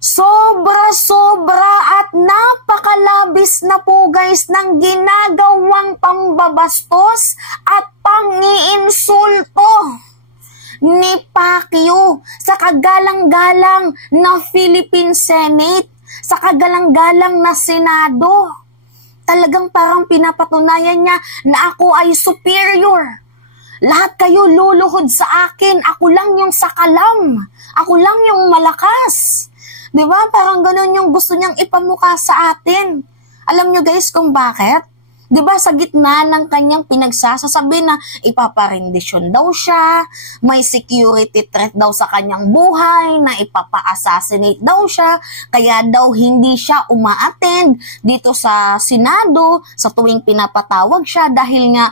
Sobra-sobra at napakalabis na po guys ng ginagawang pambabastos at pang-iinsulto ni Pacquiao sa kagalang-galang na Philippine Senate, sa kagalang-galang na Senado. Talagang parang pinapatunayan niya na ako ay superior. Lahat kayo luluhod sa akin, ako lang yung sakalam, ako lang yung malakas. Diba? Parang ganun yung gusto niyang ipamukha sa atin. Alam nyo guys kung bakit? Diba sa gitna ng kanyang pinagsasasabi na ipaparindisyon daw siya, may security threat daw sa kanyang buhay, na ipapa-assassinate daw siya, kaya daw hindi siya uma-attend dito sa Senado sa tuwing pinapatawag siya dahil nga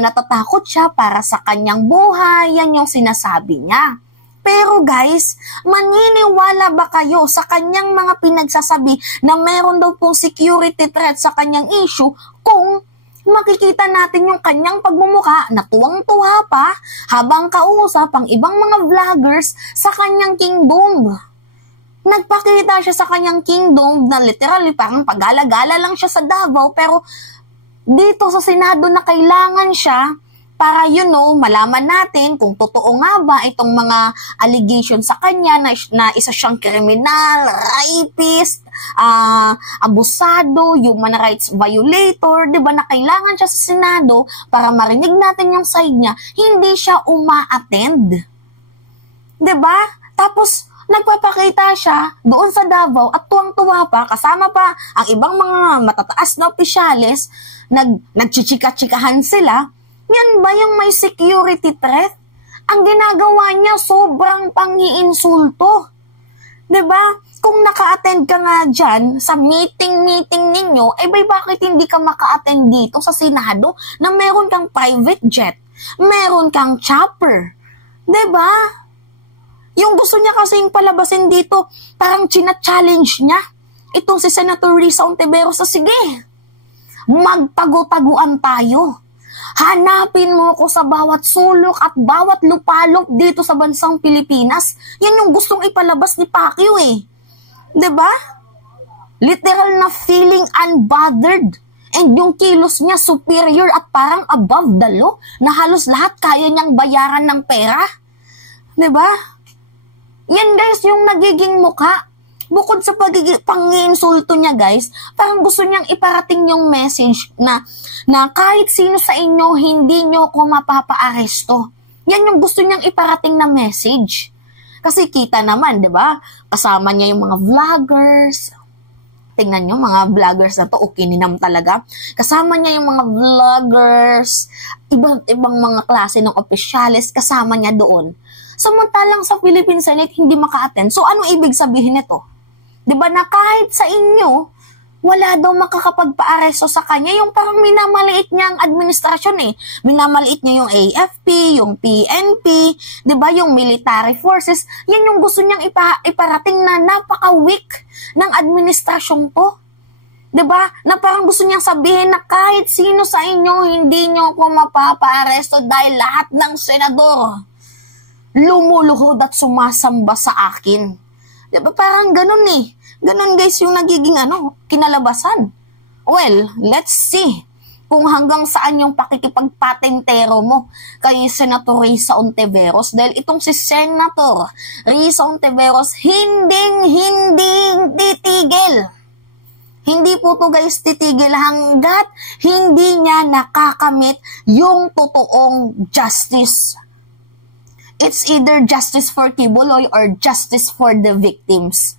natatakot siya para sa kanyang buhay, yan yung sinasabi niya. Pero guys, maniniwala ba kayo sa kanyang mga pinagsasabi na meron daw pong security threat sa kanyang issue kung makikita natin yung kanyang pagmumukha na tuwang-tuwa pa habang kausap ang ibang mga vloggers sa kanyang kingdom? Nagpakita siya sa kanyang kingdom na literally parang pagala-gala lang siya sa Davao, pero dito sa Senado na kailangan siya para malaman natin kung totoo nga ba itong mga allegation sa kanya na isa siyang kriminal, rapist, abusado, human rights violator, diba, na kailangan siya sa Senado para marinig natin yung side niya, hindi siya uma-attend. Diba? Tapos, nagpapakita siya doon sa Davao at tuwang-tuwa pa, kasama pa ang ibang mga matataas na opisyales, nagchichika-chikahan sila. Yan ba yung may security threat? Ang ginagawa niya sobrang pang-iinsulto. Diba? Kung naka-attend ka nga dyan sa meeting ninyo, bakit hindi ka maka-attend dito sa Senado na meron kang private jet, meron kang chopper? Diba? Yung gusto niya kasing palabasin dito, parang china-challenge niya itong si Senator Risa Ontiveros sa sige, magtago-taguan tayo. Hanapin mo ko sa bawat sulok at bawat lupalop dito sa bansang Pilipinas. Yan yung gustong ipalabas ni Pacquiao eh. Diba? Literal na feeling unbothered. And yung kilos niya superior at parang above the law na halos lahat kaya niyang bayaran ng pera. Diba? Yan guys yung nagiging mukha. Bukod sa pang-iinsulto niya guys, parang gusto niyang iparating yung message na kahit sino sa inyo, hindi nyo ko mapapa-aresto. Yan yung gusto niyang iparating na message. Kasi kita naman, di ba? Kasama niya yung mga vloggers. Tingnan nyo, mga vloggers na to, ukininam talaga. Kasama niya yung mga vloggers, ibang mga klase ng opisyales, kasama niya doon. Samantalang sa Philippine Senate, hindi maka-attend. So, ano ibig sabihin nito? Diba na kahit sa inyo, wala daw makakapagpa-aresto sa kanya, yung parang minamaliit niya ang administrasyon eh. Minamaliit niya yung AFP, yung PNP, diba, yung military forces. Yan yung gusto niyang iparating na napaka-weak ng administrasyon ko. Diba? Na parang gusto niyang sabihin na kahit sino sa inyo, hindi niyo ko mapapa-aresto dahil lahat ng senador lumuluhod at sumasamba sa akin. Diba? Parang ganun eh. Ganun guys yung nagiging kinalabasan. Well, let's see kung hanggang saan yung pakikipagpatentero mo kay Senator Risa Ontiveros. Dahil itong si Senator Risa Ontiveros hindi titigil. Hindi po to guys titigil hanggat hindi niya nakakamit yung totoong justice. It's either justice for Kibuloy or justice for the victims.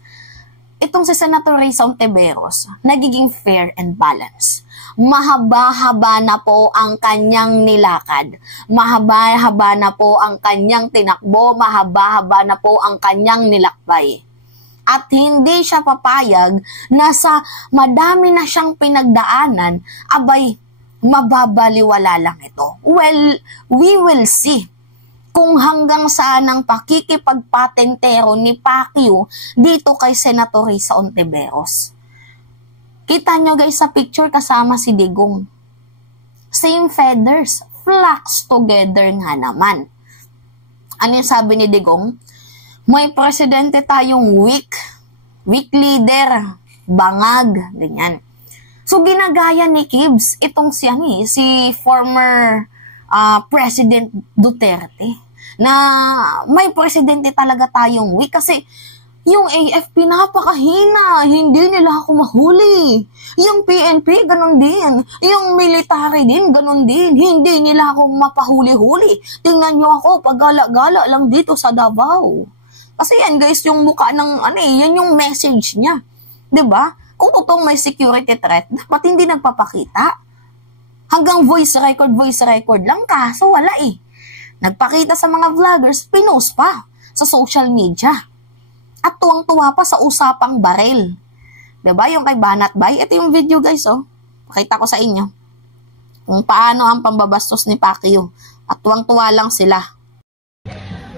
Itong si Senator Risa Ontiveros, nagiging fair and balanced. Mahaba-haba na po ang kanyang nilakad. Mahaba-haba na po ang kanyang tinakbo. Mahaba-haba na po ang kanyang nilakbay. At hindi siya papayag na sa madami na siyang pinagdaanan, abay, mababaliwala lang ito. Well, we will see kung hanggang saan ang pakikipagpatentero ni Pacquiao dito kay Senator Risa Ontiveros. Kita nyo guys sa picture kasama si Digong. Same feathers, flocks together nga naman. Ano yung sabi ni Digong? May presidente tayong weak, weak leader, bangag, ganyan. So, ginagaya ni Kibs itong si former President Duterte, na may presidente talaga tayong weak kasi yung AFP napakahina, hindi nila ako mahuli. Yung PNP, ganun din. Yung military din, ganun din. Hindi nila ako mapahuli-huli. Tingnan nyo ako, paggala-gala lang dito sa Davao. Kasi yan guys, yung mukha ng, yan yung message niya. 'Di ba? Kung totoong may security threat, dapat hindi nagpapakita. Hanggang voice record lang, kaso wala eh. Nagpakita sa mga vloggers, pinost pa sa social media. At tuwang-tuwa pa sa usapang baril. Diba? Yung kay Banat Bay. Ito yung video guys, oh. Pakita ko sa inyo. Kung paano ang pambabastos ni Pacquiao. At tuwang-tuwa lang sila.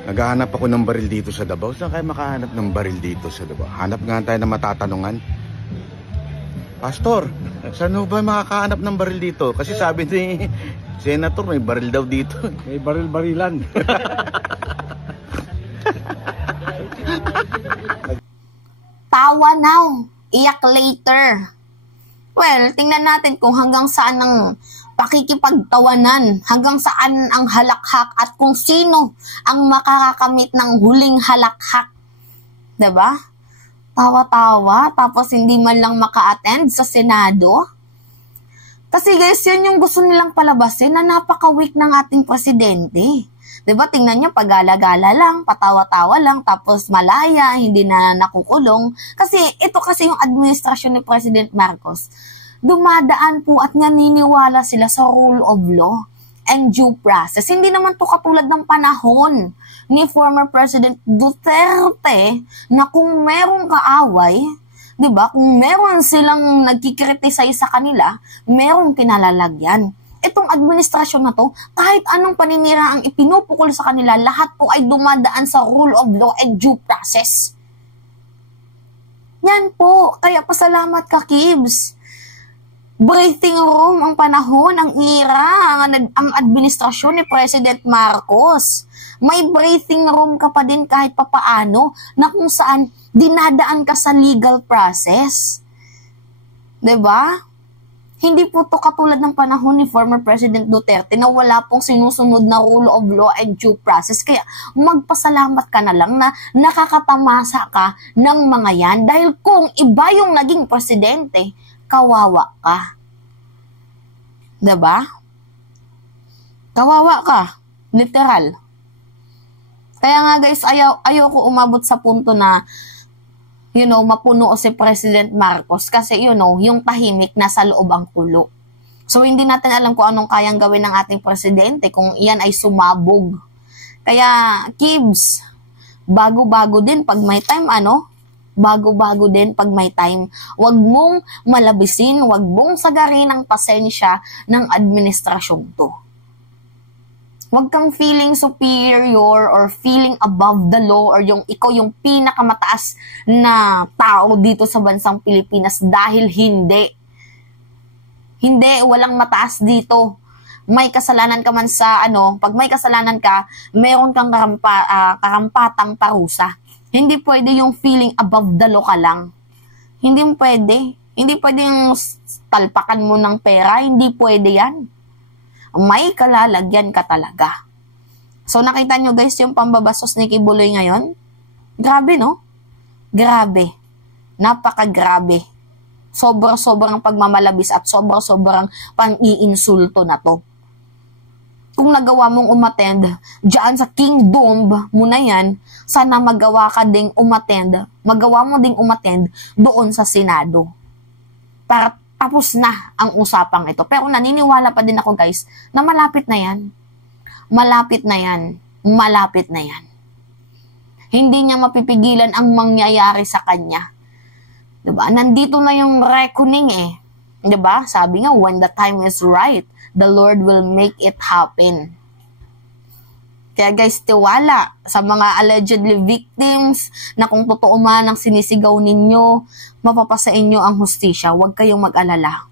Naghahanap ako ng baril dito sa Davao. Saan kayo makahanap ng baril dito sa Davao? Hanap nga tayo na matatanungan. Pastor, saan ba makakahanap ng baril dito? Kasi sabi ni Senator, may baril daw dito. May baril-barilan. Tawa now, iyak later. Well, tingnan natin kung hanggang saan ang pakikipagtawanan, hanggang saan ang halakhak at kung sino ang makakakamit ng huling halakhak. Diba? Tawa-tawa, tapos hindi man lang maka-attend sa Senado. Kasi guys, yun yung gusto nilang palabasin na napaka-weak ng ating presidente. Diba, tingnan nyo, pagala-gala lang, patawa-tawa lang, tapos malaya, hindi na nakukulong. Kasi ito kasi yung administrasyon ni President Marcos. Dumadaan po at naniniwala sila sa rule of law and due process. Hindi naman to katulad ng panahon ni former President Duterte na kung merong kaaway, diba, kung meron silang nagkikriticize sa kanila, merong pinalalagyan. Itong administrasyon na to, kahit anong paninira ang ipinupukol sa kanila, lahat po ay dumadaan sa rule of law and due process. Yan po, kaya pasalamat ka, Kibs. Breathing room ang panahon, ang era, ang administrasyon ni President Marcos. May breathing room ka pa din kahit papaano na kung saan dinadaan ka sa legal process. 'Di ba? Hindi po to katulad ng panahon ni former President Duterte na wala pong sinusunod na rule of law and due process. Kaya magpasalamat ka na lang na nakakatamasa ka ng mga yan dahil kung iba yung naging presidente, kawawa ka. 'Di ba? Kawawa ka. Literal. Kaya nga guys, ayoko umabot sa punto na mapuno si President Marcos kasi yung tahimik nasa loob ang kulo. So hindi natin alam kung anong kayang gawin ng ating presidente kung iyan ay sumabog. Kaya Kibs, bago-bago din pag may time bago-bago din pag may time. Huwag mong malabisin, huwag mong sagarin ang pasensya ng administrasyon to. Huwag kang feeling superior or feeling above the law or ikaw yung pinakamataas na tao dito sa bansang Pilipinas dahil hindi. Hindi, walang mataas dito. May kasalanan ka man sa pag may kasalanan ka, meron kang karampatang parusa. Hindi pwede yung feeling above the law ka lang. Hindi pwede. Hindi pwede yung talpakan mo ng pera. Hindi pwede yan. May kalalagyan ka talaga. So, nakita nyo guys yung pambabastos ni Kibuloy ngayon? Grabe, no? Grabe. Napakagrabe. Sobrang pagmamalabis at sobrang pang-iinsulto na to. Kung nagawa mong umattend dyan sa kingdom mo na yan, sana magawa mo ding umattend doon sa Senado. Para tapos na ang usapang ito. Pero naniniwala pa din ako guys na malapit na yan. Malapit na yan. Malapit na yan. Hindi niya mapipigilan ang mangyayari sa kanya. Diba? Nandito na yung reckoning eh. Diba? Sabi nga, when the time is right, the Lord will make it happen. Kaya guys, tiwala sa mga allegedly victims na kung totoo man ang sinisigaw ninyo, mapapasa inyo ang hustisya. Huwag kayong mag-alala.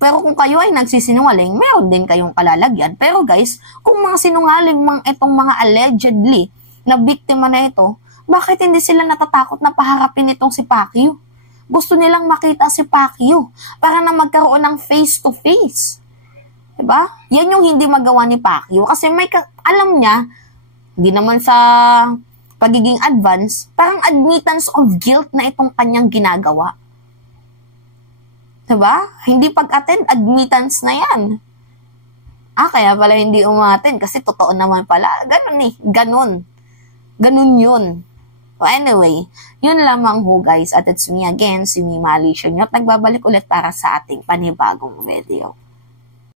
Pero kung kayo ay nagsisinungaling, meron din kayong kalalagyan. Pero guys, kung mga sinungaling itong mga allegedly na biktima na ito, Bakit hindi sila natatakot na paharapin itong si Pacquiao? Gusto nilang makita si Pacquiao para na magkaroon ng face-to-face. Diba? Yan yung hindi magawa ni Pacquiao. Kasi alam niya, hindi naman sa pagiging advance, parang admittance of guilt na itong kanyang ginagawa. Diba? Hindi pag-attend, admittance na yan. Kaya pala hindi umattend kasi totoo naman pala. Ganun eh. Ganun yun. So anyway, yun lamang ho guys. At it's me again, si Mima Alicia nyo. At nagbabalik ulit para sa ating panibagong video.